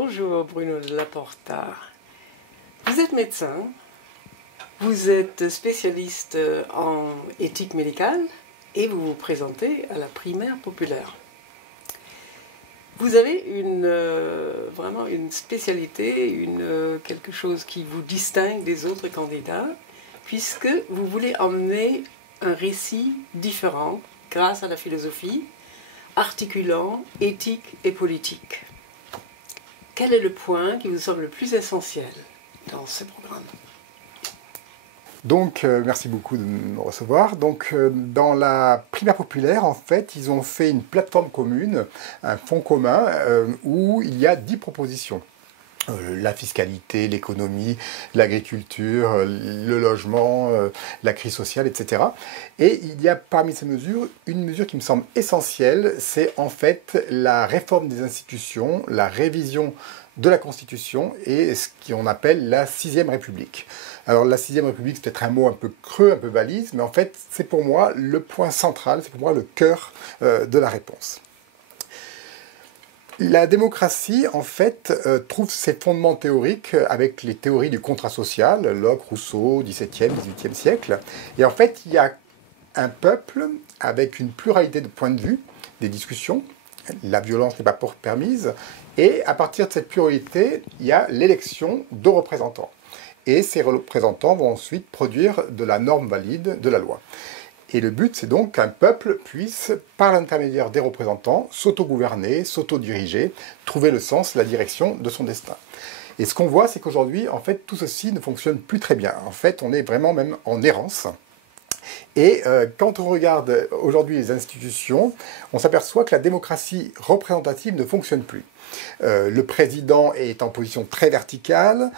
Bonjour Bruno de la Porta. Vous êtes médecin, vous êtes spécialiste en éthique médicale et vous vous présentez à la primaire populaire. Vous avez vraiment une spécialité, quelque chose qui vous distingue des autres candidats, puisque vous voulez emmener un récit différent grâce à la philosophie, articulant éthique et politique. Quel est le point qui vous semble le plus essentiel dans ce programme? Donc, merci beaucoup de me recevoir. Donc, dans la primaire populaire, en fait, ils ont fait une plateforme commune, un fonds commun, où il y a 10 propositions. La fiscalité, l'économie, l'agriculture, le logement, la crise sociale, etc. Et il y a parmi ces mesures, une mesure qui me semble essentielle, c'est en fait la réforme des institutions, la révision de la Constitution et ce qu'on appelle la 6e République. Alors la 6e République, c'est peut-être un mot un peu creux, un peu valise, mais en fait, c'est pour moi le point central, c'est pour moi le cœur de la réponse. La démocratie, en fait, trouve ses fondements théoriques avec les théories du contrat social, Locke, Rousseau, XVIIe, XVIIIe siècle. Et en fait, il y a un peuple avec une pluralité de points de vue, des discussions. La violence n'est pas permise. Et à partir de cette pluralité, il y a l'élection de représentants. Et ces représentants vont ensuite produire de la norme valide de la loi. Et le but, c'est donc qu'un peuple puisse, par l'intermédiaire des représentants, s'auto-gouverner, s'auto-diriger, trouver le sens, la direction de son destin. Et ce qu'on voit, c'est qu'aujourd'hui, en fait, tout ceci ne fonctionne plus très bien. En fait, on est vraiment même en errance. Et quand on regarde aujourd'hui les institutions, on s'aperçoit que la démocratie représentative ne fonctionne plus. Le président est en position très verticale,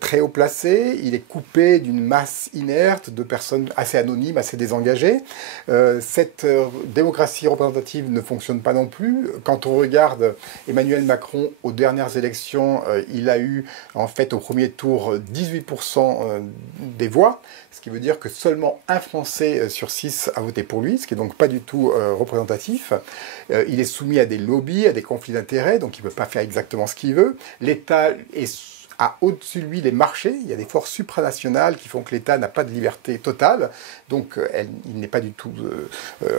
très haut placé, il est coupé d'une masse inerte de personnes assez anonymes, assez désengagées. Cette démocratie représentative ne fonctionne pas non plus. Quand on regarde Emmanuel Macron aux dernières élections, il a eu en fait au premier tour 18% des voix, ce qui veut dire que seulement un Français sur 6 a voté pour lui, ce qui n'est donc pas du tout représentatif. Il est soumis à des lobbies, à des conflits d'intérêts, donc il ne peut pas faire exactement ce qu'il veut. L'État a au-dessus de lui les marchés. Il y a des forces supranationales qui font que l'État n'a pas de liberté totale. Donc il n'est pas du tout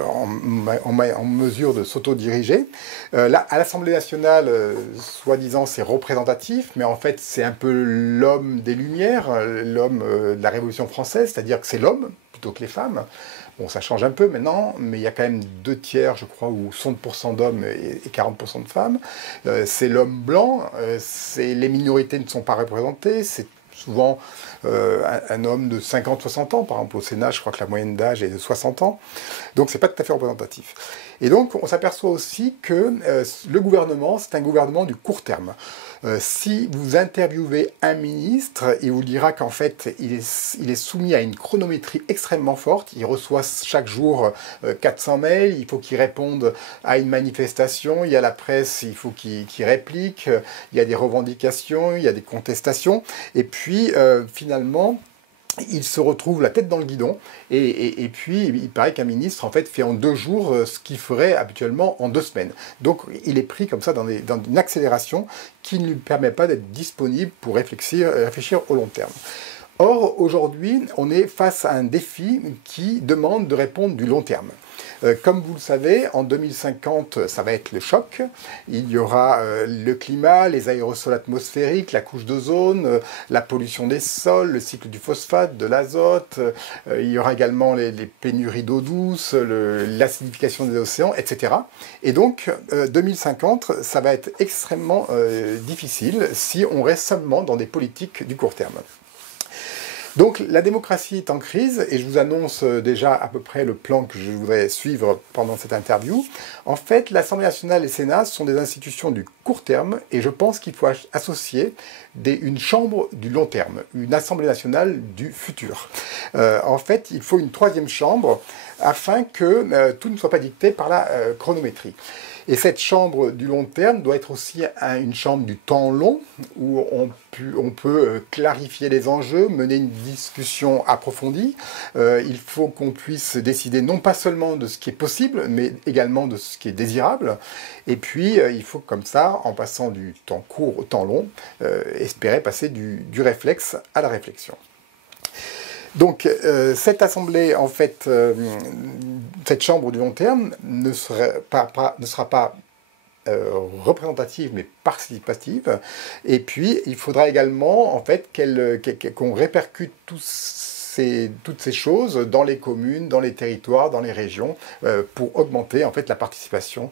en mesure de s'auto-diriger. Là, à l'Assemblée nationale, soi-disant, c'est représentatif, mais en fait, c'est un peu l'homme des Lumières, l'homme de la Révolution française, c'est-à-dire que c'est l'homme plutôt que les femmes. Bon, ça change un peu maintenant, mais il y a quand même 2 tiers, je crois, ou 60% d'hommes et 40% de femmes. C'est l'homme blanc, les minorités ne sont pas représentées, c'est souvent un homme de 50-60 ans. Par exemple, au Sénat, je crois que la moyenne d'âge est de 60 ans. Donc, c'est pas tout à fait représentatif. Et donc, on s'aperçoit aussi que le gouvernement, c'est un gouvernement du court terme. Si vous interviewez un ministre, il vous dira qu'en fait, il est soumis à une chronométrie extrêmement forte. Il reçoit chaque jour 400 mails, il faut qu'il réponde à une manifestation, il y a la presse, il faut qu'il réplique, il y a des revendications, il y a des contestations. Et puis, finalement, il se retrouve la tête dans le guidon, et puis il paraît qu'un ministre en fait fait en 2 jours ce qu'il ferait habituellement en 2 semaines. Donc il est pris comme ça dans une accélération qui ne lui permet pas d'être disponible pour réfléchir au long terme. Or, aujourd'hui, on est face à un défi qui demande de répondre du long terme. Comme vous le savez, en 2050, ça va être le choc. Il y aura le climat, les aérosols atmosphériques, la couche d'ozone, la pollution des sols, le cycle du phosphate, de l'azote. Il y aura également les pénuries d'eau douce, l'acidification des océans, etc. Et donc, 2050, ça va être extrêmement difficile si on reste seulement dans des politiques du court terme. Donc la démocratie est en crise, et je vous annonce déjà à peu près le plan que je voudrais suivre pendant cette interview. En fait, l'Assemblée nationale et le Sénat sont des institutions du court terme, et je pense qu'il faut associer une chambre du long terme, une Assemblée nationale du futur. En fait, il faut une 3e chambre afin que tout ne soit pas dicté par la chronométrie. Et cette chambre du long terme doit être aussi une chambre du temps long, où on peut clarifier les enjeux, mener une discussion approfondie. Il faut qu'on puisse décider non pas seulement de ce qui est possible, mais également de ce qui est désirable. Et puis, il faut comme ça, en passant du temps court au temps long, espérer passer du réflexe à la réflexion. Donc, cette assemblée, en fait, cette chambre du long terme ne sera pas représentative, mais participative. Et puis, il faudra également, en fait, qu'on répercute toutes ces choses dans les communes, dans les territoires, dans les régions, pour augmenter, en fait, la participation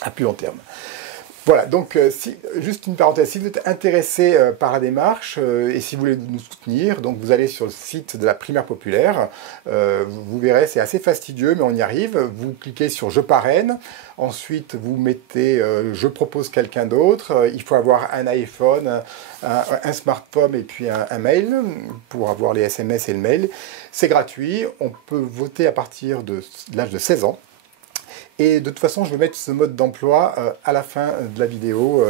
à plus long terme. Voilà, donc juste une parenthèse, si vous êtes intéressé par la démarche et si vous voulez nous soutenir, donc vous allez sur le site de la Primaire Populaire, vous verrez, c'est assez fastidieux, mais on y arrive. Vous cliquez sur « Je parraine », ensuite vous mettez « Je propose quelqu'un d'autre », il faut avoir un iPhone, un smartphone et puis un mail pour avoir les SMS et le mail. C'est gratuit, on peut voter à partir de l'âge de 16 ans. Et de toute façon, je vais mettre ce mode d'emploi à la fin de la vidéo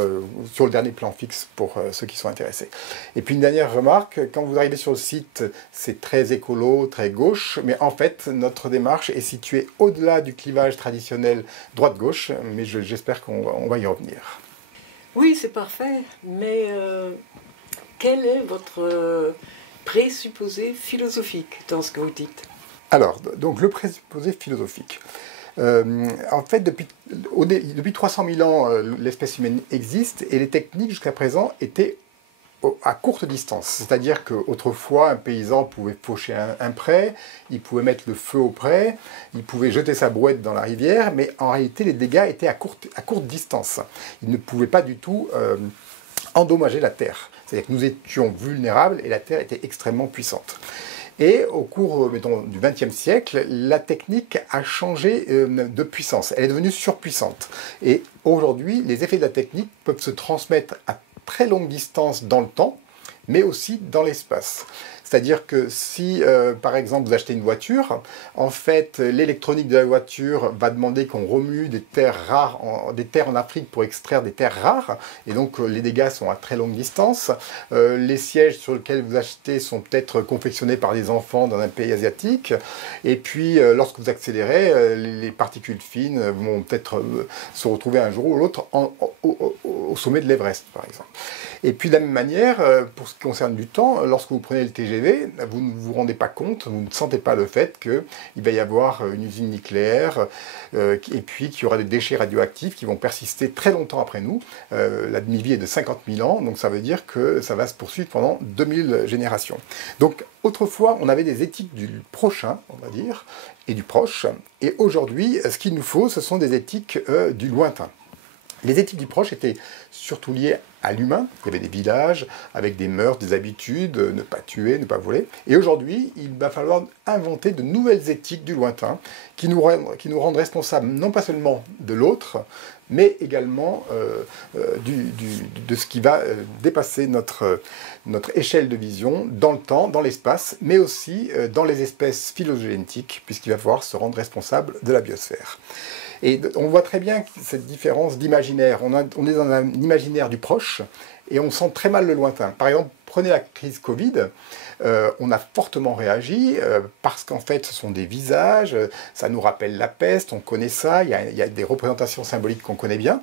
sur le dernier plan fixe pour ceux qui sont intéressés. Et puis une dernière remarque, quand vous arrivez sur le site, c'est très écolo, très gauche, mais en fait, notre démarche est située au-delà du clivage traditionnel droite-gauche, mais j'espère qu'on va y revenir. Oui, c'est parfait, mais quel est votre présupposé philosophique dans ce que vous dites? Alors, donc le présupposé philosophique. En fait, depuis 300 000 ans, l'espèce humaine existe et les techniques jusqu'à présent étaient à courte distance. C'est-à-dire qu'autrefois, un paysan pouvait faucher un pré, il pouvait mettre le feu au pré, il pouvait jeter sa brouette dans la rivière, mais en réalité, les dégâts étaient à courte distance. Il ne pouvait pas du tout endommager la terre. C'est-à-dire que nous étions vulnérables et la terre était extrêmement puissante. Et au cours, mettons, du XXe siècle, la technique a changé de puissance. Elle est devenue surpuissante. Et aujourd'hui, les effets de la technique peuvent se transmettre à très longue distance dans le temps, mais aussi dans l'espace. C'est-à-dire que si, par exemple, vous achetez une voiture, en fait, l'électronique de la voiture va demander qu'on remue des terres rares, des terres en Afrique pour extraire des terres rares, et donc les dégâts sont à très longue distance. Les sièges sur lesquels vous achetez sont peut-être confectionnés par des enfants dans un pays asiatique, et puis lorsque vous accélérez, les particules fines vont peut-être se retrouver un jour ou l'autre au sommet de l'Everest, par exemple. Et puis de la même manière, pour ce qui concerne du temps, lorsque vous prenez le TGV, vous ne vous rendez pas compte, vous ne sentez pas le fait qu'il va y avoir une usine nucléaire et puis qu'il y aura des déchets radioactifs qui vont persister très longtemps après nous. La demi-vie est de 50 000 ans, donc ça veut dire que ça va se poursuivre pendant 2000 générations. Donc autrefois, on avait des éthiques du prochain, on va dire, et du proche. Et aujourd'hui, ce qu'il nous faut, ce sont des éthiques du lointain. Les éthiques du proche étaient surtout liées à l'humain. Il y avait des villages avec des mœurs, des habitudes, ne pas tuer, ne pas voler. Et aujourd'hui, il va falloir inventer de nouvelles éthiques du lointain qui nous rendent responsables non pas seulement de l'autre, mais également de ce qui va dépasser notre échelle de vision dans le temps, dans l'espace, mais aussi dans les espèces phylogénétiques, puisqu'il va falloir se rendre responsable de la biosphère. Et on voit très bien cette différence d'imaginaire. On est dans un imaginaire du proche et on sent très mal le lointain. Par exemple, prenez la crise Covid, on a fortement réagi parce qu'en fait ce sont des visages, ça nous rappelle la peste, on connaît ça, il y a des représentations symboliques qu'on connaît bien.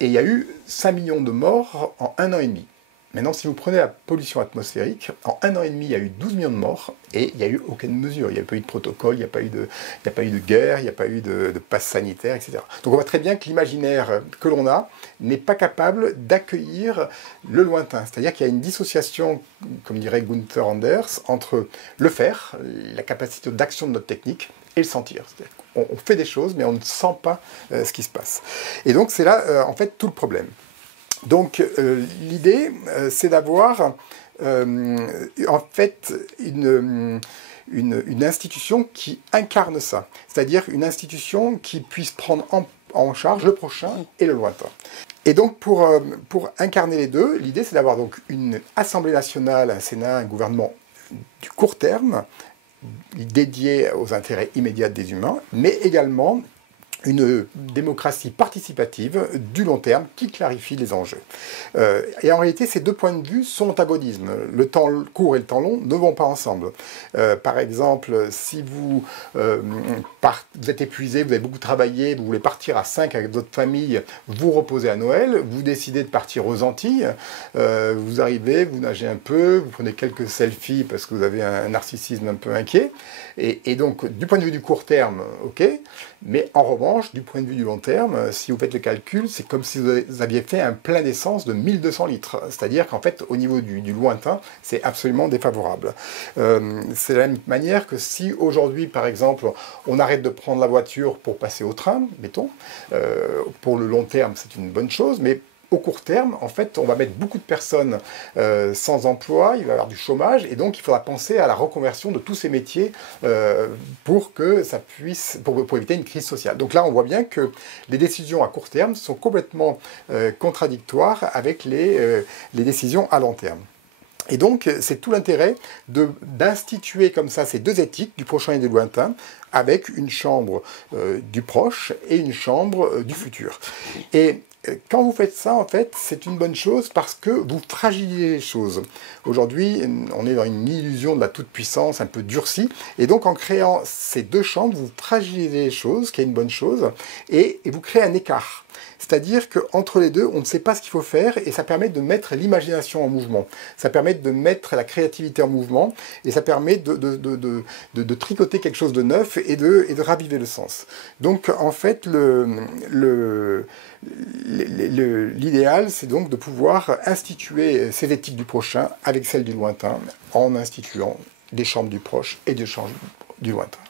Et il y a eu 5 millions de morts en 1 an et demi. Maintenant, si vous prenez la pollution atmosphérique, en 1 an et demi, il y a eu 12 millions de morts et il n'y a eu aucune mesure. Il n'y a pas eu de protocole, il n'y a pas eu de guerre, il n'y a pas eu de passe sanitaire, etc. Donc on voit très bien que l'imaginaire que l'on a n'est pas capable d'accueillir le lointain. C'est-à-dire qu'il y a une dissociation, comme dirait Gunther Anders, entre le faire, la capacité d'action de notre technique, et le sentir. C'est-à-dire qu'on fait des choses, mais on ne sent pas ce qui se passe. Et donc c'est là, en fait, tout le problème. Donc l'idée, c'est d'avoir en fait une institution qui incarne ça, c'est-à-dire une institution qui puisse prendre en charge le prochain et le lointain. Et donc pour incarner les deux, l'idée c'est d'avoir donc une Assemblée nationale, un Sénat, un gouvernement du court terme, dédié aux intérêts immédiats des humains, mais également une démocratie participative du long terme qui clarifie les enjeux. Et en réalité, ces deux points de vue sont antagonismes. Le temps court et le temps long ne vont pas ensemble. Par exemple, si vous êtes épuisé, vous avez beaucoup travaillé, vous voulez partir à 5 avec votre famille, vous reposez à Noël, vous décidez de partir aux Antilles, vous arrivez, vous nagez un peu, vous prenez quelques selfies parce que vous avez un narcissisme un peu inquiet. Et donc, du point de vue du court terme, ok, mais en revanche, du point de vue du long terme, si vous faites le calcul, c'est comme si vous aviez fait un plein d'essence de 1200 litres. C'est-à-dire qu'en fait, au niveau du lointain, c'est absolument défavorable. C'est de la même manière que si aujourd'hui, par exemple, on arrête de prendre la voiture pour passer au train, mettons, pour le long terme, c'est une bonne chose, mais au court terme, en fait, on va mettre beaucoup de personnes sans emploi, il va y avoir du chômage, et donc il faudra penser à la reconversion de tous ces métiers pour que ça puisse, pour éviter une crise sociale. Donc là, on voit bien que les décisions à court terme sont complètement contradictoires avec les décisions à long terme. Et donc, c'est tout l'intérêt d'instituer comme ça ces deux éthiques, du prochain et du lointain, avec une chambre du proche et une chambre du futur. Et quand vous faites ça, en fait, c'est une bonne chose parce que vous fragilisez les choses. Aujourd'hui, on est dans une illusion de la toute-puissance un peu durcie. Et donc, en créant ces deux chambres, vous fragilisez les choses, ce qui est une bonne chose, et vous créez un écart. C'est-à-dire qu'entre les deux, on ne sait pas ce qu'il faut faire et ça permet de mettre l'imagination en mouvement. Ça permet de mettre la créativité en mouvement et ça permet de tricoter quelque chose de neuf et de raviver le sens. Donc, en fait, l'idéal, c'est donc de pouvoir instituer ces éthiques du prochain avec celles du lointain en instituant des chambres du proche et des chambres du lointain.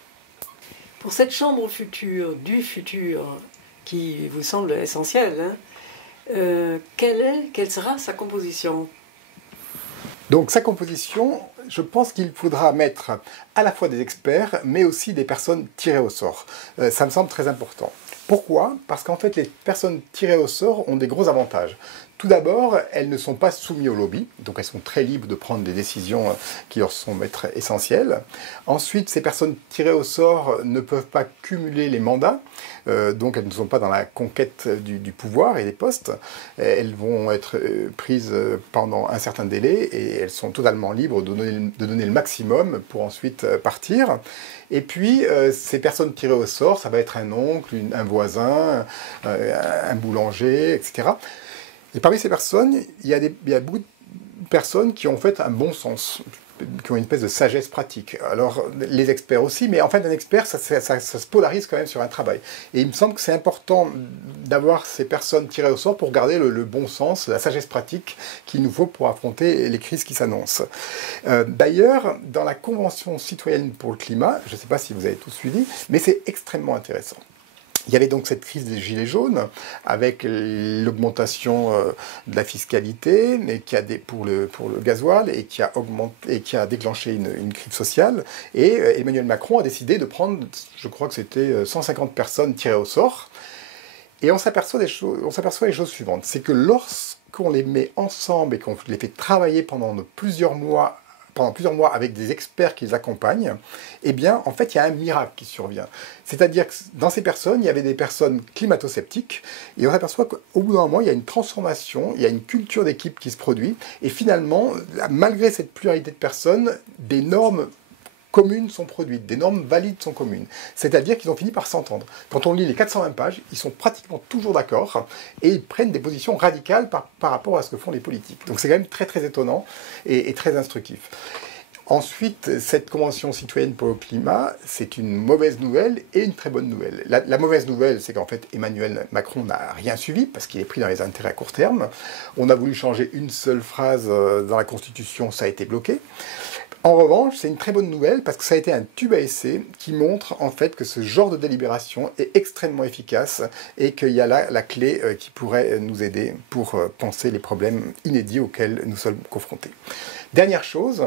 Pour cette chambre future, du futur, qui vous semble essentielle, hein, quelle sera sa composition ? Donc sa composition, je pense qu'il faudra mettre à la fois des experts, mais aussi des personnes tirées au sort. Ça me semble très important. Pourquoi ? Parce qu'en fait, les personnes tirées au sort ont des gros avantages. Tout d'abord, elles ne sont pas soumises au lobby, donc elles sont très libres de prendre des décisions qui leur sont essentielles. Ensuite, ces personnes tirées au sort ne peuvent pas cumuler les mandats, donc elles ne sont pas dans la conquête du pouvoir et des postes. Elles vont être prises pendant un certain délai et elles sont totalement libres de donner le maximum pour ensuite partir. Et puis, ces personnes tirées au sort, ça va être un oncle, un voisin, un boulanger, etc. Et parmi ces personnes, il y a beaucoup de personnes qui ont en fait un bon sens, qui ont une espèce de sagesse pratique. Alors, les experts aussi, mais en fait, un expert, ça se polarise quand même sur un travail. Et il me semble que c'est important d'avoir ces personnes tirées au sort pour garder le bon sens, la sagesse pratique qu'il nous faut pour affronter les crises qui s'annoncent. D'ailleurs, dans la Convention citoyenne pour le climat, je ne sais pas si vous avez tout suivi, mais c'est extrêmement intéressant. Il y avait donc cette crise des gilets jaunes avec l'augmentation de la fiscalité mais pour le gasoil et qui a déclenché une crise sociale. Et Emmanuel Macron a décidé de prendre, je crois que c'était 150 personnes tirées au sort. Et on s'aperçoit les choses suivantes. C'est que lorsqu'on les met ensemble et qu'on les fait travailler pendant plusieurs mois avec des experts qui les accompagnent, eh bien, en fait, il y a un miracle qui survient. C'est-à-dire que dans ces personnes, il y avait des personnes climato-sceptiques, et on s'aperçoit qu'au bout d'un moment, il y a une transformation, il y a une culture d'équipe qui se produit, et finalement, malgré cette pluralité de personnes, des normes communes sont produites, des normes valides sont communes. C'est-à-dire qu'ils ont fini par s'entendre. Quand on lit les 420 pages, ils sont pratiquement toujours d'accord et ils prennent des positions radicales par rapport à ce que font les politiques. Donc c'est quand même très très étonnant et très instructif. Ensuite, cette Convention citoyenne pour le climat, c'est une mauvaise nouvelle et une très bonne nouvelle. La mauvaise nouvelle, c'est qu'en fait, Emmanuel Macron n'a rien suivi parce qu'il est pris dans les intérêts à court terme. On a voulu changer une seule phrase dans la Constitution, ça a été bloqué. En revanche, c'est une très bonne nouvelle parce que ça a été un tube à essai qui montre en fait que ce genre de délibération est extrêmement efficace et qu'il y a là la clé qui pourrait nous aider pour penser les problèmes inédits auxquels nous sommes confrontés. Dernière chose,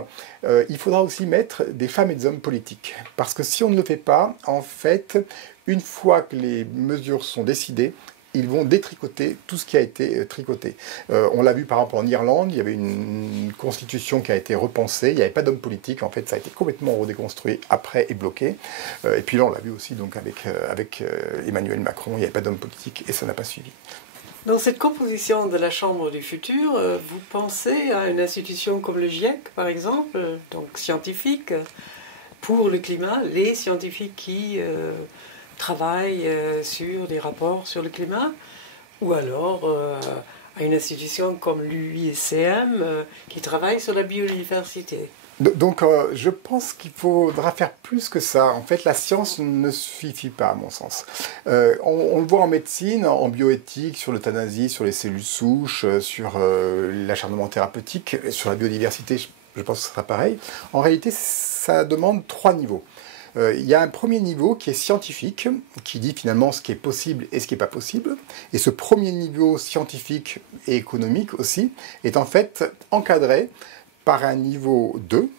il faudra aussi mettre des femmes et des hommes politiques. Parce que si on ne le fait pas, en fait, une fois que les mesures sont décidées, ils vont détricoter tout ce qui a été tricoté. On l'a vu par exemple en Irlande, il y avait une constitution qui a été repensée, il n'y avait pas d'homme politique, en fait ça a été complètement redéconstruit après et bloqué. Et puis là on l'a vu aussi donc avec Emmanuel Macron, il n'y avait pas d'homme politique et ça n'a pas suivi. Dans cette composition de la Chambre du futur, vous pensez à une institution comme le GIEC par exemple, donc scientifique, pour le climat, les scientifiques qui travaillent sur des rapports sur le climat, ou alors à une institution comme l'UICM qui travaille sur la biodiversité. Donc je pense qu'il faudra faire plus que ça. En fait, la science ne suffit pas, à mon sens. On le voit en médecine, en bioéthique, sur l'euthanasie, sur les cellules souches, sur l'acharnement thérapeutique, sur la biodiversité, je pense que ce sera pareil. En réalité, ça demande 3 niveaux. Il y a un premier niveau qui est scientifique, qui dit finalement ce qui est possible et ce qui n'est pas possible. Et ce premier niveau scientifique et économique aussi est en fait encadré par un niveau 2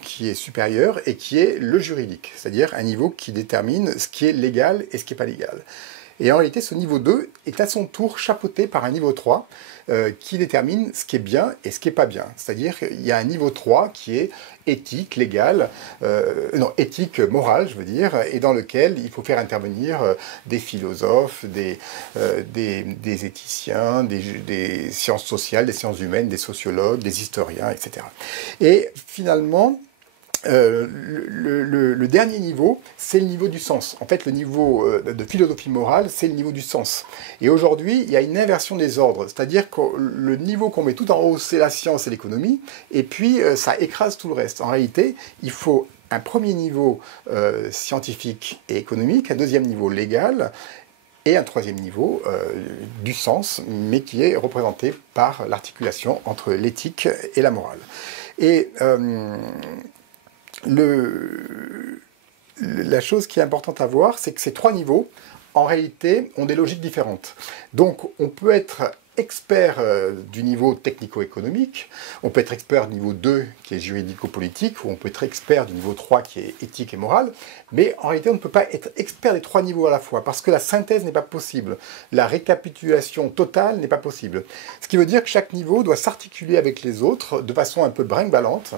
qui est supérieur et qui est le juridique, c'est-à-dire un niveau qui détermine ce qui est légal et ce qui n'est pas légal. Et en réalité, ce niveau 2 est à son tour chapeauté par un niveau 3 qui détermine ce qui est bien et ce qui n'est pas bien. C'est-à-dire qu'il y a un niveau 3 qui est éthique, légal, éthique, morale, je veux dire, et dans lequel il faut faire intervenir des philosophes, des éthiciens, des sciences sociales, des sciences humaines, des sociologues, des historiens, etc. Et finalement, le dernier niveau, c'est le niveau du sens. En fait, le niveau de philosophie morale, c'est le niveau du sens. Et aujourd'hui, il y a une inversion des ordres. C'est-à-dire que le niveau qu'on met tout en haut, c'est la science et l'économie, et puis ça écrase tout le reste. En réalité, il faut un premier niveau scientifique et économique, un deuxième niveau légal, et un troisième niveau du sens, mais qui est représenté par l'articulation entre l'éthique et la morale. Et la chose qui est importante à voir, c'est que ces 3 niveaux, en réalité, ont des logiques différentes. Donc, on peut être expert du niveau technico-économique, on peut être expert du niveau 2 qui est juridico-politique, ou on peut être expert du niveau 3 qui est éthique et morale, mais en réalité on ne peut pas être expert des 3 niveaux à la fois, parce que la synthèse n'est pas possible, la récapitulation totale n'est pas possible. Ce qui veut dire que chaque niveau doit s'articuler avec les autres de façon un peu brinque-ballante,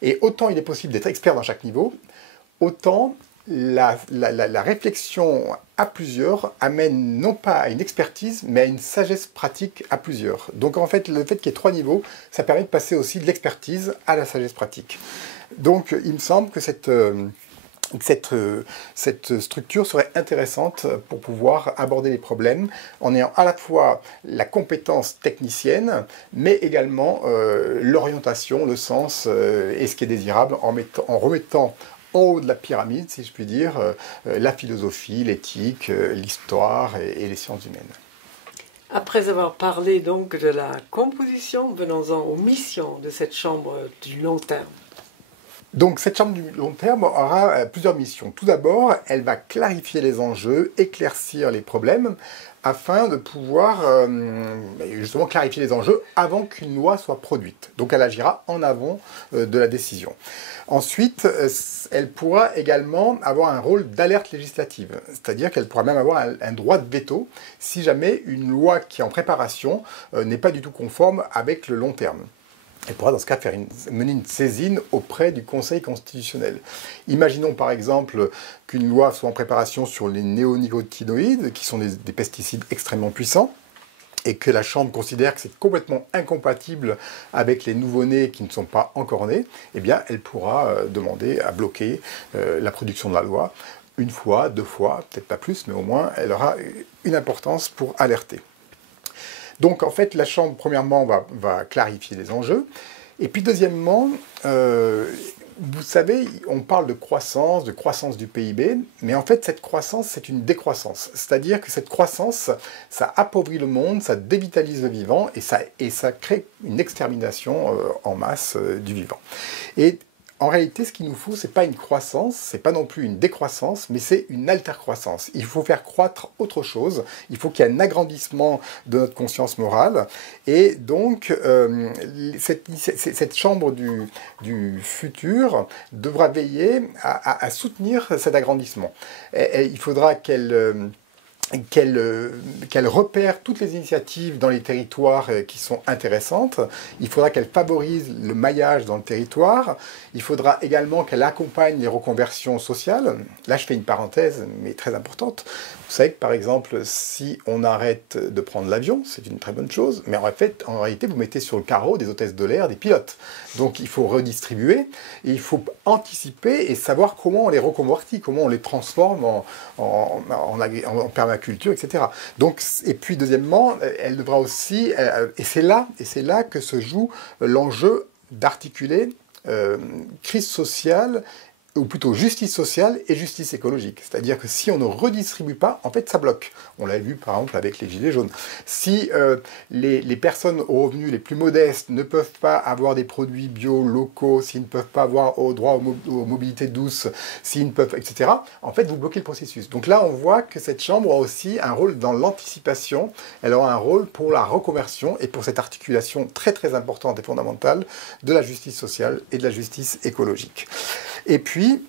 et autant il est possible d'être expert dans chaque niveau, autant la réflexion à plusieurs amène non pas à une expertise, mais à une sagesse pratique à plusieurs. Donc en fait, le fait qu'il y ait 3 niveaux, ça permet de passer aussi de l'expertise à la sagesse pratique. Donc il me semble que cette structure serait intéressante pour pouvoir aborder les problèmes en ayant à la fois la compétence technicienne, mais également l'orientation, le sens et ce qui est désirable en remettant en haut de la pyramide, si je puis dire, la philosophie, l'éthique, l'histoire et les sciences humaines. Après avoir parlé donc de la composition, venons-en aux missions de cette chambre du long terme. Donc cette chambre du long terme aura plusieurs missions. Tout d'abord, elle va clarifier les enjeux, éclaircir les problèmes, afin de pouvoir justement clarifier les enjeux avant qu'une loi soit produite. Donc elle agira en avant de la décision. Ensuite, elle pourra également avoir un rôle d'alerte législative, c'est-à-dire qu'elle pourra même avoir un droit de veto si jamais une loi qui est en préparation n'est pas du tout conforme avec le long terme. Elle pourra dans ce cas mener une saisine auprès du Conseil constitutionnel. Imaginons par exemple qu'une loi soit en préparation sur les néonicotinoïdes, qui sont des pesticides extrêmement puissants, et que la Chambre considère que c'est complètement incompatible avec les nouveau-nés qui ne sont pas encore nés, eh bien elle pourra demander à bloquer la production de la loi une fois, 2 fois, peut-être pas plus, mais au moins elle aura une importance pour alerter. Donc en fait, la Chambre, premièrement, va clarifier les enjeux. Et puis deuxièmement, vous savez, on parle de croissance du PIB, mais en fait, cette croissance, c'est une décroissance. C'est-à-dire que cette croissance, ça appauvrit le monde, ça dévitalise le vivant, et ça crée une extermination en masse du vivant. Et en réalité, ce qu'il nous faut, c'est pas une croissance, c'est pas non plus une décroissance, mais c'est une altercroissance. Il faut faire croître autre chose, il faut qu'il y ait un agrandissement de notre conscience morale, et donc cette chambre du futur devra veiller à soutenir cet agrandissement. Il faudra qu'elle qu'elle repère toutes les initiatives dans les territoires qui sont intéressantes. Il faudra qu'elle favorise le maillage dans le territoire. Il faudra également qu'elle accompagne les reconversions sociales. Là, je fais une parenthèse, mais très importante. Vous savez que, par exemple, si on arrête de prendre l'avion, c'est une très bonne chose, mais en réalité, vous mettez sur le carreau des hôtesses de l'air, des pilotes. Donc, il faut redistribuer, et il faut anticiper et savoir comment on les reconvertit, comment on les transforme en permaculture, etc. Donc, et puis, deuxièmement, elle devra aussi, et c'est là que se joue l'enjeu d'articuler crise sociale, ou plutôt justice sociale et justice écologique. C'est-à-dire que si on ne redistribue pas, en fait, ça bloque. On l'a vu, par exemple, avec les Gilets jaunes. Si les personnes aux revenus les plus modestes ne peuvent pas avoir des produits bio, locaux, s'ils ne peuvent pas avoir droit aux mobilités douces, s'ils ne peuvent, etc., en fait, vous bloquez le processus. Donc là, on voit que cette Chambre a aussi un rôle dans l'anticipation, elle aura un rôle pour la reconversion et pour cette articulation très, très importante et fondamentale de la justice sociale et de la justice écologique. Et puis,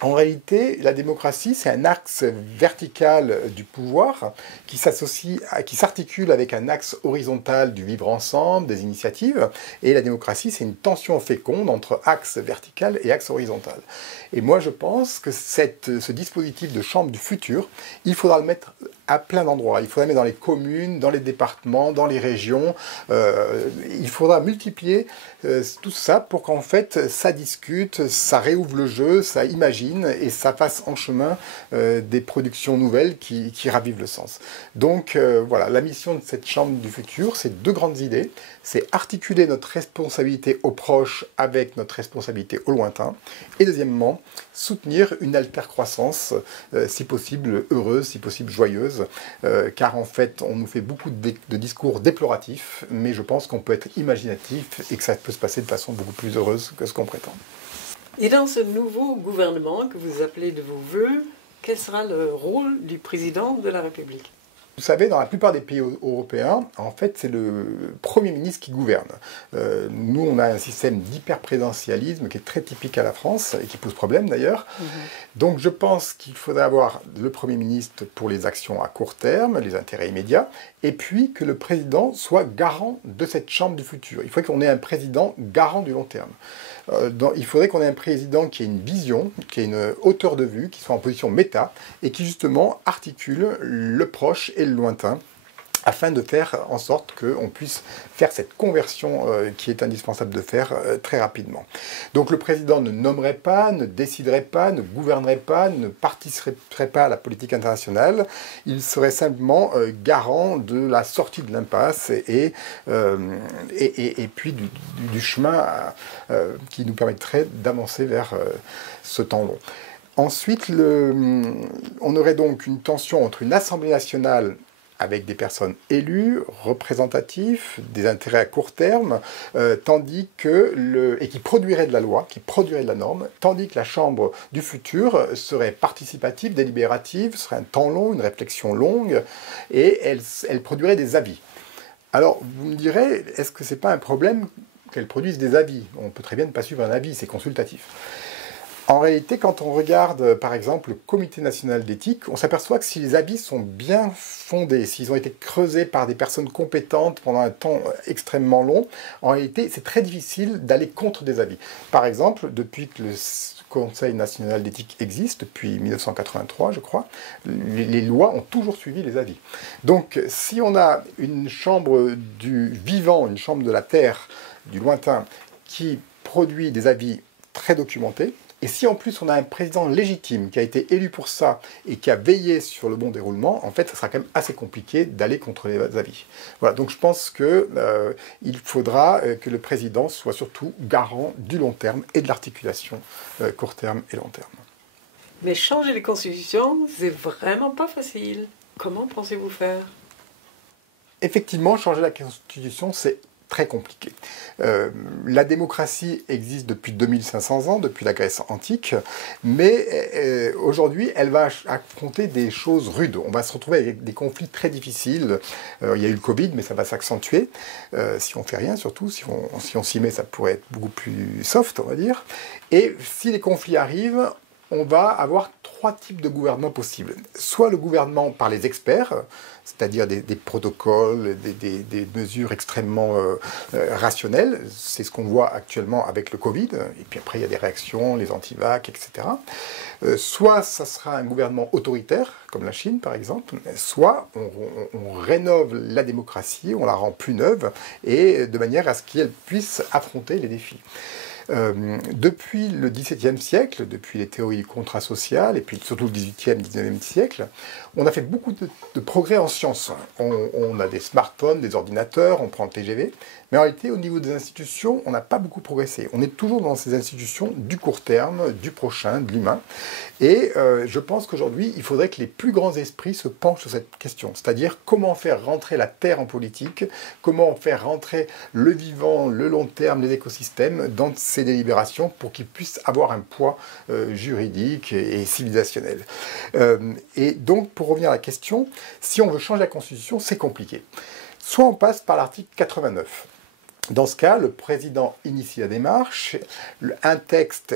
en réalité, la démocratie, c'est un axe vertical du pouvoir qui s'articule avec un axe horizontal du vivre ensemble, des initiatives. Et la démocratie, c'est une tension féconde entre axe vertical et axe horizontal. Et moi, je pense que ce dispositif de chambre du futur, il faudra le mettre à plein d'endroits. Il faudra le mettre dans les communes, dans les départements, dans les régions. Il faudra multiplier tout ça pour qu'en fait, ça discute, ça réouvre le jeu, ça imagine et ça passe en chemin des productions nouvelles qui ravivent le sens. Donc voilà, la mission de cette chambre du futur, c'est deux grandes idées. C'est articuler notre responsabilité aux proches avec notre responsabilité au lointain. Et deuxièmement, soutenir une altercroissance, si possible heureuse, si possible joyeuse, car en fait, on nous fait beaucoup de discours déploratifs, mais je pense qu'on peut être imaginatif et que ça peut se passer de façon beaucoup plus heureuse que ce qu'on prétend. Et dans ce nouveau gouvernement que vous appelez de vos voeux, quel sera le rôle du président de la République ? Vous savez, dans la plupart des pays européens, en fait, c'est le Premier ministre qui gouverne. Nous, on a un système d'hyperprésidentialisme qui est très typique à la France et qui pose problème d'ailleurs. Donc, je pense qu'il faudrait avoir le Premier ministre pour les actions à court terme, les intérêts immédiats, et puis que le président soit garant de cette chambre du futur. Il faudrait qu'on ait un président garant du long terme. Il faudrait qu'on ait un président qui ait une vision, qui ait une hauteur de vue, qui soit en position méta, et qui justement articule le proche et le lointain, afin de faire en sorte qu'on puisse faire cette conversion qui est indispensable de faire très rapidement. Donc le président ne nommerait pas, ne déciderait pas, ne gouvernerait pas, ne participerait pas à la politique internationale. Il serait simplement garant de la sortie de l'impasse et puis du chemin qui nous permettrait d'avancer vers ce temps long. Ensuite, on aurait donc une tension entre une Assemblée nationale avec des personnes élues, représentatives, des intérêts à court terme, et qui produirait de la loi, qui produirait de la norme, tandis que la Chambre du futur serait participative, délibérative, serait un temps long, une réflexion longue, et elle produirait des avis. Alors, vous me direz, est-ce que ce n'est pas un problème qu'elle produise des avis? On peut très bien ne pas suivre un avis, c'est consultatif. En réalité, quand on regarde, par exemple, le Comité national d'éthique, on s'aperçoit que si les avis sont bien fondés, s'ils ont été creusés par des personnes compétentes pendant un temps extrêmement long, en réalité, c'est très difficile d'aller contre des avis. Par exemple, depuis que le Conseil national d'éthique existe, depuis 1983, je crois, les lois ont toujours suivi les avis. Donc, si on a une chambre du vivant, une chambre de la terre, du lointain, qui produit des avis très documentés, et si en plus on a un président légitime qui a été élu pour ça et qui a veillé sur le bon déroulement, en fait, ça sera quand même assez compliqué d'aller contre les avis. Voilà, donc je pense qu'il faudra que le président soit surtout garant du long terme et de l'articulation court terme et long terme. Mais changer les constitutions, c'est vraiment pas facile. Comment pensez-vous faire ? Effectivement, changer la constitution, c'est très compliqué. La démocratie existe depuis 2500 ans, depuis la Grèce antique, mais aujourd'hui, elle va affronter des choses rudes. On va se retrouver avec des conflits très difficiles. Il y a eu le Covid, mais ça va s'accentuer. Si on ne fait rien, surtout, si on s'y met, ça pourrait être beaucoup plus soft, on va dire. Et si les conflits arrivent, on va avoir trois trois types de gouvernement possibles. Soit le gouvernement par les experts, c'est-à-dire des protocoles, des mesures extrêmement rationnelles. C'est ce qu'on voit actuellement avec le Covid. Et puis après, il y a des réactions, les anti-vax, etc. Soit ça sera un gouvernement autoritaire, comme la Chine par exemple, soit on rénove la démocratie, on la rend plus neuve, et de manière à ce qu'elle puisse affronter les défis. Depuis le XVIIe siècle, depuis les théories du contrat social, et puis surtout le XVIIIe, XIXe siècle, on a fait beaucoup de progrès en sciences. On a des smartphones, des ordinateurs, on prend le TGV, mais en réalité, au niveau des institutions, on n'a pas beaucoup progressé. On est toujours dans ces institutions du court terme, du prochain, de l'humain. Et je pense qu'aujourd'hui, il faudrait que les plus grands esprits se penchent sur cette question. C'est-à-dire comment faire rentrer la terre en politique, comment faire rentrer le vivant, le long terme, les écosystèmes dans ces délibérations pour qu'ils puissent avoir un poids juridique et civilisationnel. Et donc, pour revenir à la question, si on veut changer la Constitution, c'est compliqué. Soit on passe par l'article 89. Dans ce cas, le président initie la démarche, le texte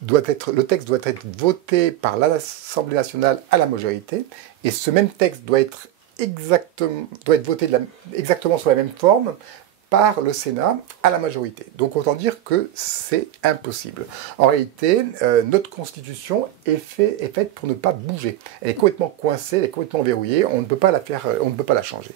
doit être voté par l'Assemblée nationale à la majorité, et ce même texte doit être voté exactement sous la même forme par le Sénat à la majorité. Donc autant dire que c'est impossible. En réalité, notre Constitution est faite pour ne pas bouger. Elle est complètement coincée, elle est complètement verrouillée, on ne peut pas la changer.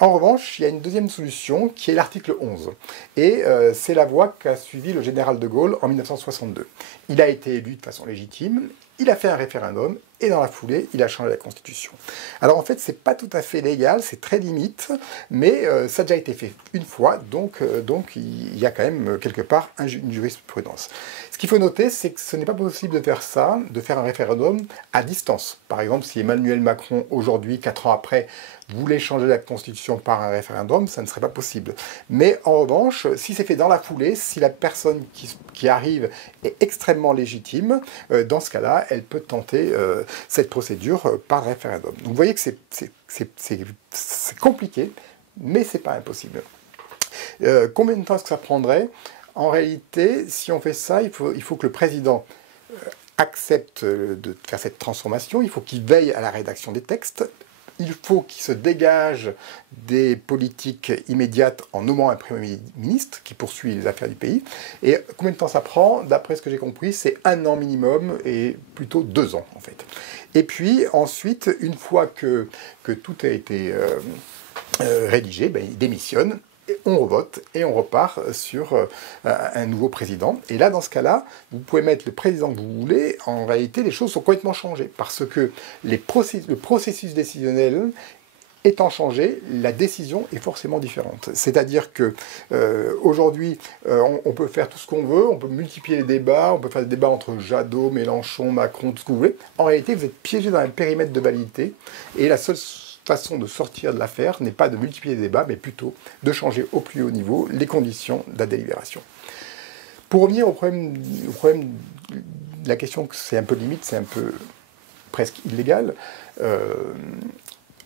En revanche, il y a une deuxième solution qui est l'article 11. Et c'est la voie qu'a suivie le général de Gaulle en 1962. Il a été élu de façon légitime, il a fait un référendum, et dans la foulée, il a changé la Constitution. Alors en fait, c'est pas tout à fait légal, c'est très limite, mais ça a déjà été fait une fois, donc il y a quand même quelque part une jurisprudence. Ce qu'il faut noter, c'est que ce n'est pas possible de faire ça, de faire un référendum à distance. Par exemple, si Emmanuel Macron, aujourd'hui, 4 ans après, voulait changer la Constitution par un référendum, ça ne serait pas possible. Mais en revanche, si c'est fait dans la foulée, si la personne qui arrive est extrêmement légitime, dans ce cas-là, elle peut tenter cette procédure par référendum. Donc vous voyez que c'est compliqué, mais c'est pas impossible. Combien de temps est-ce que ça prendrait? En réalité, si on fait ça, il faut que le président accepte de faire cette transformation, il faut qu'il veille à la rédaction des textes, il faut qu'il se dégage des politiques immédiates en nommant un Premier ministre qui poursuit les affaires du pays. Et combien de temps ça prend? D'après ce que j'ai compris, c'est 1 an minimum et plutôt 2 ans en fait. Et puis ensuite, une fois que tout a été rédigé, il démissionne. On revote et on repart sur un nouveau président. Et là, dans ce cas-là, vous pouvez mettre le président que vous voulez. En réalité, les choses sont complètement changées parce que le processus décisionnel étant changé, la décision est forcément différente. C'est-à-dire que aujourd'hui, on peut faire tout ce qu'on veut, on peut multiplier les débats, on peut faire des débats entre Jadot, Mélenchon, Macron, tout ce que vous voulez. En réalité, vous êtes piégé dans un périmètre de validité et la seule façon de sortir de l'affaire n'est pas de multiplier les débats, mais plutôt de changer au plus haut niveau les conditions de la délibération. Pour revenir au problème de la question que c'est un peu limite, c'est un peu presque illégal,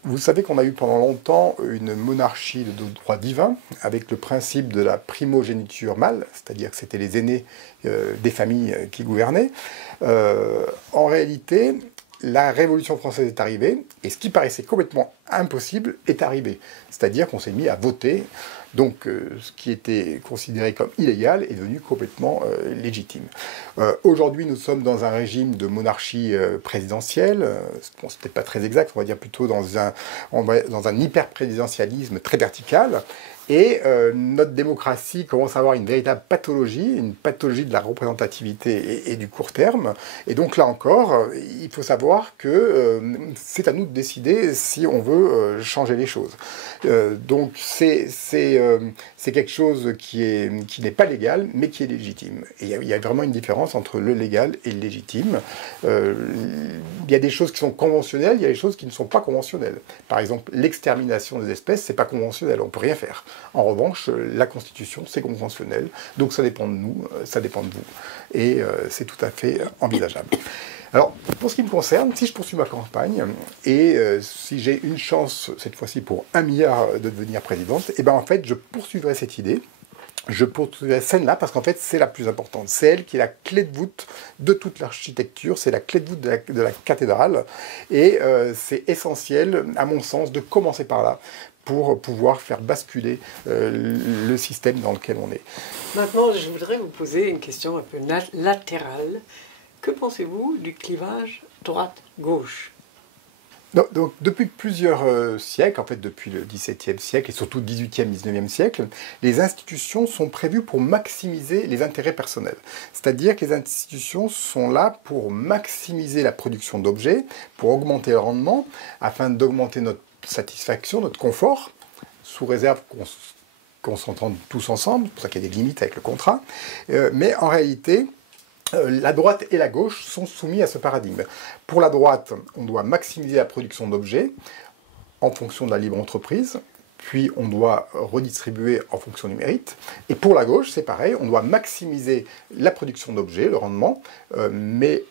vous savez qu'on a eu pendant longtemps une monarchie de droit divin, avec le principe de la primogéniture mâle, c'est-à-dire que c'était les aînés des familles qui gouvernaient. En réalité, la Révolution française est arrivée, et ce qui paraissait complètement impossible est arrivé. C'est-à-dire qu'on s'est mis à voter, donc ce qui était considéré comme illégal est devenu complètement légitime. Aujourd'hui, nous sommes dans un régime de monarchie présidentielle, bon, c'est peut-être pas très exact, on va dire plutôt dans un hyper-présidentialisme très vertical, et notre démocratie commence à avoir une véritable pathologie, une pathologie de la représentativité et du court terme. Et donc là encore, il faut savoir que c'est à nous de décider si on veut changer les choses. Donc c'est quelque chose qui n'est pas légal, mais qui est légitime. Et il y a vraiment une différence entre le légal et le légitime. Il y a des choses qui sont conventionnelles, il y a des choses qui ne sont pas conventionnelles. Par exemple, l'extermination des espèces, c'est pas conventionnel, on peut rien faire. En revanche, la Constitution, c'est conventionnel, donc ça dépend de nous, ça dépend de vous. Et c'est tout à fait envisageable. Alors, pour ce qui me concerne, si je poursuis ma campagne, et si j'ai une chance, cette fois-ci pour 1 milliard de devenir présidente, et bien en fait, je poursuivrai cette idée je pose la scène là parce qu'en fait c'est la plus importante. C'est elle qui est la clé de voûte de toute l'architecture, c'est la clé de voûte de la cathédrale. Et c'est essentiel, à mon sens, de commencer par là pour pouvoir faire basculer le système dans lequel on est. Maintenant, je voudrais vous poser une question un peu latérale. Que pensez-vous du clivage droite-gauche? Donc, depuis plusieurs siècles, en fait depuis le XVIIe siècle et surtout le XVIIIe, XIXe siècle, les institutions sont prévues pour maximiser les intérêts personnels. C'est-à-dire que les institutions sont là pour maximiser la production d'objets, pour augmenter le rendement, afin d'augmenter notre satisfaction, notre confort, sous réserve qu'on s'entende tous ensemble, c'est pour ça qu'il y a des limites avec le contrat, mais en réalité, la droite et la gauche sont soumis à ce paradigme. Pour la droite, on doit maximiser la production d'objets en fonction de la libre entreprise, puis on doit redistribuer en fonction du mérite. Et pour la gauche, c'est pareil, on doit maximiser la production d'objets, le rendement, mais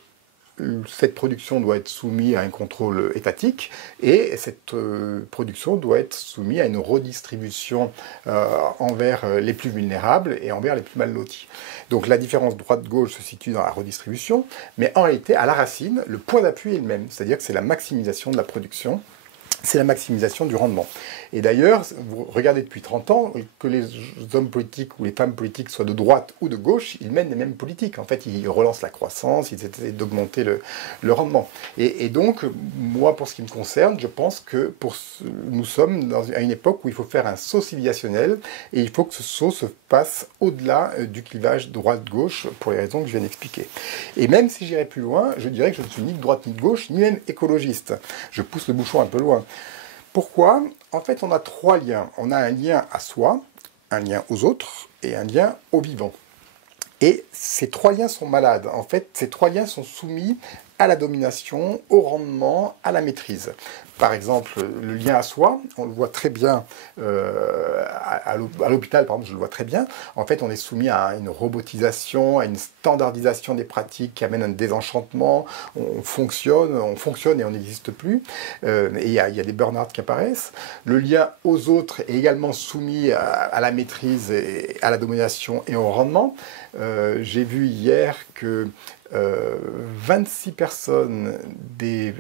cette production doit être soumise à un contrôle étatique et cette production doit être soumise à une redistribution envers les plus vulnérables et envers les plus mal lotis. Donc la différence droite-gauche se situe dans la redistribution, mais en réalité, à la racine, le point d'appui est le même, c'est-à-dire que c'est la maximisation de la production, c'est la maximisation du rendement. Et d'ailleurs, vous regardez depuis 30 ans, que les hommes politiques ou les femmes politiques soient de droite ou de gauche, ils mènent les mêmes politiques. En fait, ils relancent la croissance, ils essaient d'augmenter le rendement. Et donc, moi, pour ce qui me concerne, je pense que nous sommes à une époque où il faut faire un saut civilisationnel, et il faut que ce saut se passe au-delà du clivage droite-gauche, pour les raisons que je viens d'expliquer. Et même si j'irais plus loin, je dirais que je ne suis ni de droite ni de gauche, ni même écologiste. Je pousse le bouchon un peu loin. Pourquoi? En fait, on a trois liens. On a un lien à soi, un lien aux autres et un lien au vivant. Et ces trois liens sont malades. En fait, ces trois liens sont soumis à la domination, au rendement, à la maîtrise. Par exemple, le lien à soi, on le voit très bien à l'hôpital, par exemple, je le vois très bien. En fait, on est soumis à une robotisation, à une standardisation des pratiques qui amène un désenchantement. On fonctionne et on n'existe plus. Et il y a des burn-out qui apparaissent. Le lien aux autres est également soumis à la maîtrise, et à la domination et au rendement. J'ai vu hier que 26 personnes, les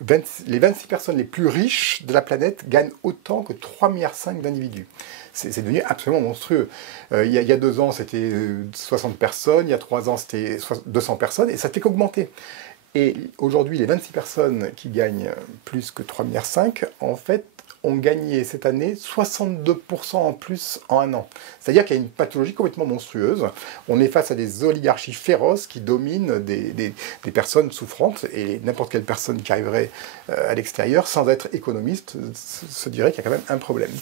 26 personnes les plus riches de la planète gagnent autant que 3,5 milliards d'individus. C'est devenu absolument monstrueux. Il y a 2 ans, c'était 60 personnes, il y a 3 ans, c'était 200 personnes, et ça fait qu'augmenter. Et aujourd'hui, les 26 personnes qui gagnent plus que 3,5 milliards, en fait, ont gagné cette année 62% en plus en un an. C'est-à-dire qu'il y a une pathologie complètement monstrueuse. On est face à des oligarchies féroces qui dominent des personnes souffrantes, et n'importe quelle personne qui arriverait à l'extérieur, sans être économiste, se dirait qu'il y a quand même un problème.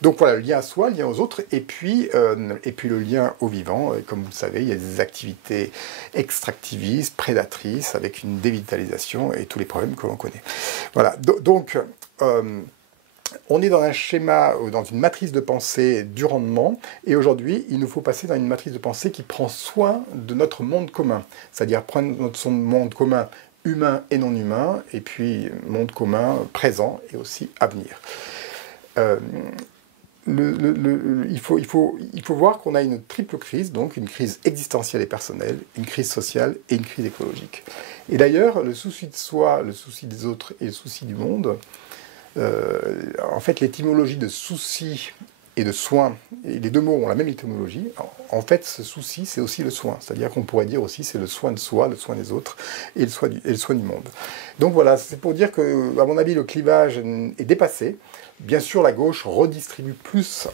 Donc voilà, le lien à soi, le lien aux autres, et puis le lien au vivant. Et comme vous le savez, il y a des activités extractivistes, prédatrices, avec une dévitalisation et tous les problèmes que l'on connaît. Voilà, donc on est dans un schéma, dans une matrice de pensée du rendement, et aujourd'hui, il nous faut passer dans une matrice de pensée qui prend soin de notre monde commun, c'est-à-dire prendre notre monde commun humain et non humain, et puis monde commun présent et aussi à venir. Il faut voir qu'on a une triple crise, donc une crise existentielle et personnelle, une crise sociale et une crise écologique. Et d'ailleurs, le souci de soi, le souci des autres et le souci du monde, en fait, l'étymologie de souci et de soin, et les deux mots ont la même étymologie. En fait, ce souci, c'est aussi le soin. C'est-à-dire qu'on pourrait dire aussi c'est le soin de soi, le soin des autres et le soin du monde. Donc voilà, c'est pour dire que, à mon avis, le clivage est dépassé. Bien sûr, la gauche redistribue plus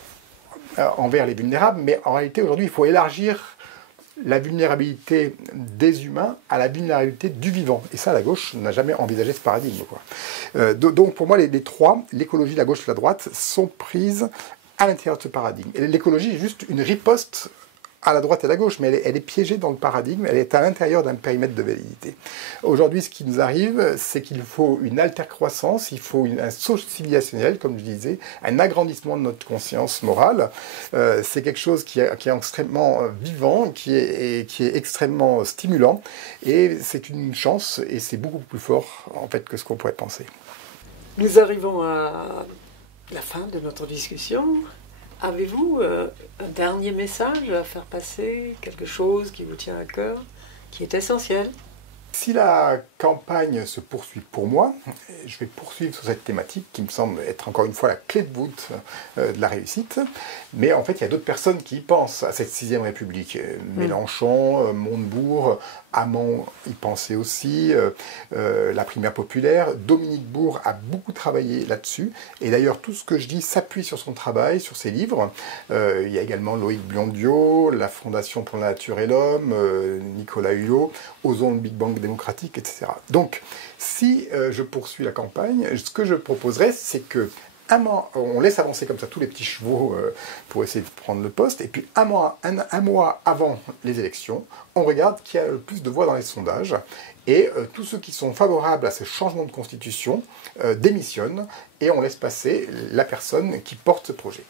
envers les vulnérables, mais en réalité, aujourd'hui, il faut élargir la vulnérabilité des humains à la vulnérabilité du vivant. Et ça, la gauche n'a jamais envisagé ce paradigme, quoi. Donc pour moi, les trois, l'écologie, la gauche et la droite, sont prises à l'intérieur de ce paradigme. Et l'écologie est juste une riposte à la droite et à la gauche, mais elle est piégée dans le paradigme, elle est à l'intérieur d'un périmètre de validité. Aujourd'hui, ce qui nous arrive, c'est qu'il faut une altercroissance, il faut un saut civilisationnel, comme je disais, un agrandissement de notre conscience morale. C'est quelque chose qui est extrêmement vivant, qui est extrêmement stimulant, et c'est une chance, et c'est beaucoup plus fort, en fait, que ce qu'on pourrait penser. Nous arrivons à la fin de notre discussion. Avez-vous un dernier message à faire passer, quelque chose qui vous tient à cœur, qui est essentiel? Si la campagne se poursuit pour moi, je vais poursuivre sur cette thématique qui me semble être encore une fois la clé de voûte de la réussite. Mais en fait, il y a d'autres personnes qui pensent à cette 6ème République. Mélenchon, Montebourg, Hamon y pensait aussi, la primaire populaire. Dominique Bourg a beaucoup travaillé là-dessus. Et d'ailleurs, tout ce que je dis s'appuie sur son travail, sur ses livres. Il y a également Loïc Blondiot, la Fondation pour la Nature et l'Homme, Nicolas Hulot, Osons le Big Bang démocratique, etc. Donc, si je poursuis la campagne, ce que je proposerais, c'est que on laisse avancer comme ça tous les petits chevaux pour essayer de prendre le poste, et puis un mois avant les élections, on regarde qui a le plus de voix dans les sondages, et tous ceux qui sont favorables à ce changement de constitution démissionnent, et on laisse passer la personne qui porte ce projet.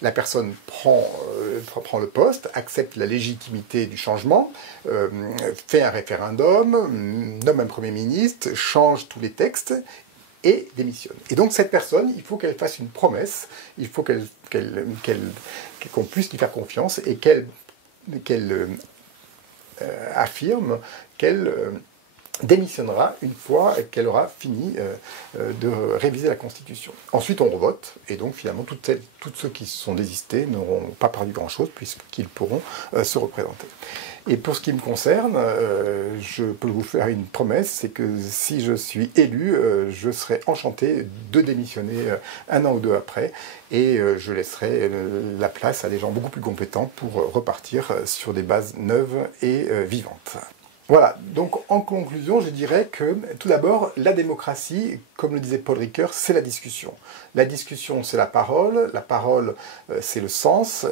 La personne prend le poste, accepte la légitimité du changement, fait un référendum, nomme un Premier ministre, change tous les textes et démissionne. Et donc cette personne, il faut qu'elle fasse une promesse, il faut qu'on puisse lui faire confiance et qu'elle affirme qu'elle démissionnera une fois qu'elle aura fini de réviser la Constitution. Ensuite, on revote, et donc finalement, tous ceux qui se sont désistés n'auront pas perdu grand-chose, puisqu'ils pourront se représenter. Et pour ce qui me concerne, je peux vous faire une promesse, c'est que si je suis élu, je serai enchanté de démissionner un an ou deux après, et je laisserai la place à des gens beaucoup plus compétents pour repartir sur des bases neuves et vivantes. Voilà, donc en conclusion, je dirais que tout d'abord, la démocratie, comme le disait Paul Ricoeur, c'est la discussion. La discussion, c'est la parole, c'est le sens,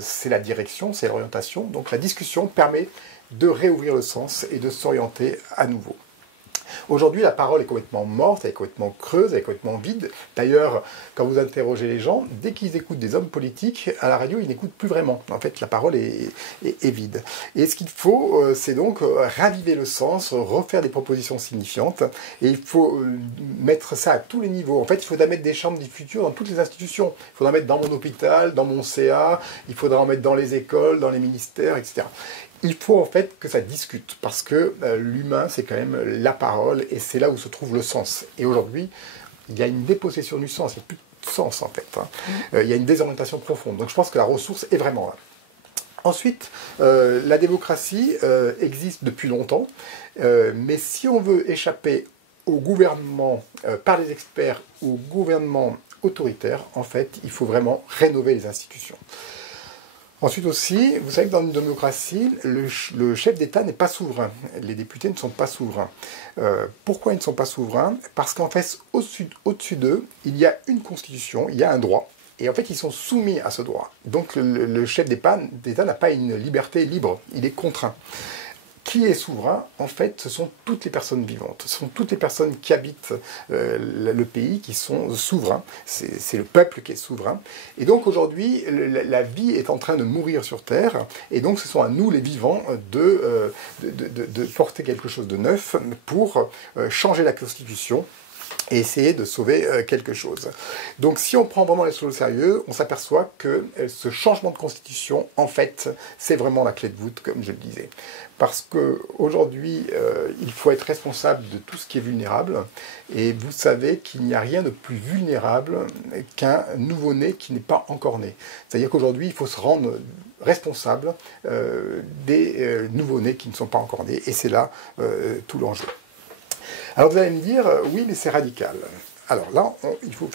c'est la direction, c'est l'orientation. Donc la discussion permet de réouvrir le sens et de s'orienter à nouveau. Aujourd'hui, la parole est complètement morte, elle est complètement creuse, elle est complètement vide. D'ailleurs, quand vous interrogez les gens, dès qu'ils écoutent des hommes politiques, à la radio, ils n'écoutent plus vraiment. En fait, la parole est vide. Et ce qu'il faut, c'est donc raviver le sens, refaire des propositions signifiantes. Et il faut mettre ça à tous les niveaux. En fait, il faudra mettre des chambres du futur dans toutes les institutions. Il faudra mettre dans mon hôpital, dans mon CA, il faudra en mettre dans les écoles, dans les ministères, etc. Il faut en fait que ça discute, parce que l'humain, c'est quand même la parole, et c'est là où se trouve le sens. Et aujourd'hui, il y a une dépossession du sens, il n'y a plus de sens en fait. Il y a une désorientation profonde. Donc je pense que la ressource est vraiment là. Ensuite, la démocratie existe depuis longtemps, mais si on veut échapper au gouvernement par les experts, au gouvernement autoritaire, en fait, il faut vraiment rénover les institutions. Ensuite aussi, vous savez que dans une démocratie, le chef d'État n'est pas souverain. Les députés ne sont pas souverains. Pourquoi ils ne sont pas souverains? Parce qu'en fait, au-dessus d'eux, il y a une constitution, il y a un droit. Et en fait, ils sont soumis à ce droit. Donc le chef d'État n'a pas une liberté libre, il est contraint. Qui est souverain? En fait, ce sont toutes les personnes vivantes. Ce sont toutes les personnes qui habitent le pays qui sont souverains. C'est le peuple qui est souverain. Et donc aujourd'hui, la vie est en train de mourir sur Terre. Et donc ce sont à nous, les vivants, de porter quelque chose de neuf pour changer la Constitution et essayer de sauver quelque chose. Donc si on prend vraiment les choses au sérieux, on s'aperçoit que ce changement de constitution, en fait, c'est vraiment la clé de voûte, comme je le disais. Parce qu'aujourd'hui, il faut être responsable de tout ce qui est vulnérable, et vous savez qu'il n'y a rien de plus vulnérable qu'un nouveau-né qui n'est pas encore né. C'est-à-dire qu'aujourd'hui, il faut se rendre responsable des nouveau-nés qui ne sont pas encore nés, et c'est là tout l'enjeu. Alors vous allez me dire, oui, mais c'est radical. Alors là, il faut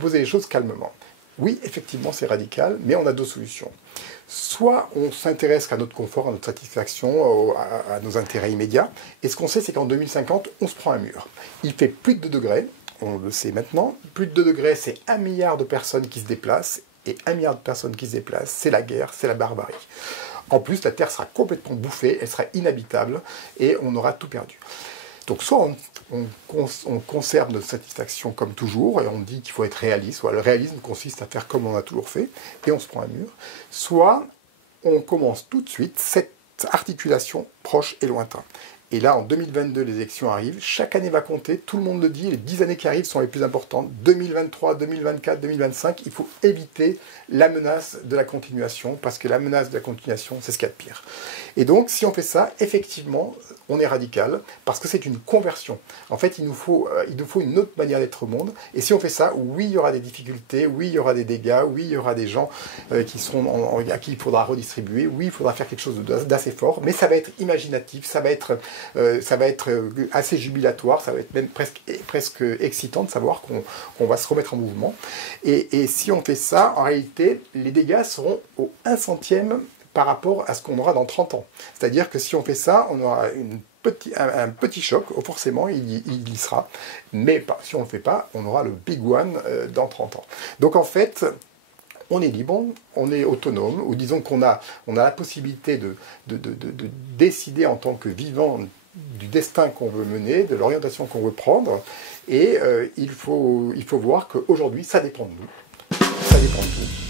poser les choses calmement. Oui, effectivement, c'est radical, mais on a deux solutions. Soit on s'intéresse qu'à notre confort, à notre satisfaction, à nos intérêts immédiats, et ce qu'on sait, c'est qu'en 2050, on se prend un mur. Il fait plus de 2 degrés, on le sait maintenant. Plus de 2 degrés, c'est 1 milliard de personnes qui se déplacent, et 1 milliard de personnes qui se déplacent, c'est la guerre, c'est la barbarie. En plus, la Terre sera complètement bouffée, elle sera inhabitable, et on aura tout perdu. Donc soit on conserve notre satisfaction comme toujours, et on dit qu'il faut être réaliste, soit le réalisme consiste à faire comme on a toujours fait, et on se prend un mur, soit on commence tout de suite cette articulation proche et lointain. Et là, en 2022, les élections arrivent. Chaque année va compter. Tout le monde le dit. Les 10 années qui arrivent sont les plus importantes. 2023, 2024, 2025. Il faut éviter la menace de la continuation, parce que la menace de la continuation, c'est ce qu'il y a de pire. Et donc, si on fait ça, effectivement, on est radical, parce que c'est une conversion. En fait, il nous faut une autre manière d'être au monde. Et si on fait ça, oui, il y aura des difficultés, oui, il y aura des dégâts, oui, il y aura des gens à qui il faudra redistribuer, oui, il faudra faire quelque chose d'assez fort, mais ça va être imaginatif, ça va être assez jubilatoire, ça va être même presque excitant de savoir qu'on va se remettre en mouvement. Et si on fait ça, en réalité, les dégâts seront au 1/100 par rapport à ce qu'on aura dans 30 ans. C'est-à-dire que si on fait ça, on aura un petit choc, forcément il y sera, mais si on ne le fait pas, on aura le big one dans 30 ans. Donc en fait, on est libre, on est autonome, ou disons qu'on a la possibilité de décider en tant que vivant du destin qu'on veut mener, de l'orientation qu'on veut prendre, et il faut voir qu'aujourd'hui, ça dépend de nous. Ça dépend de vous.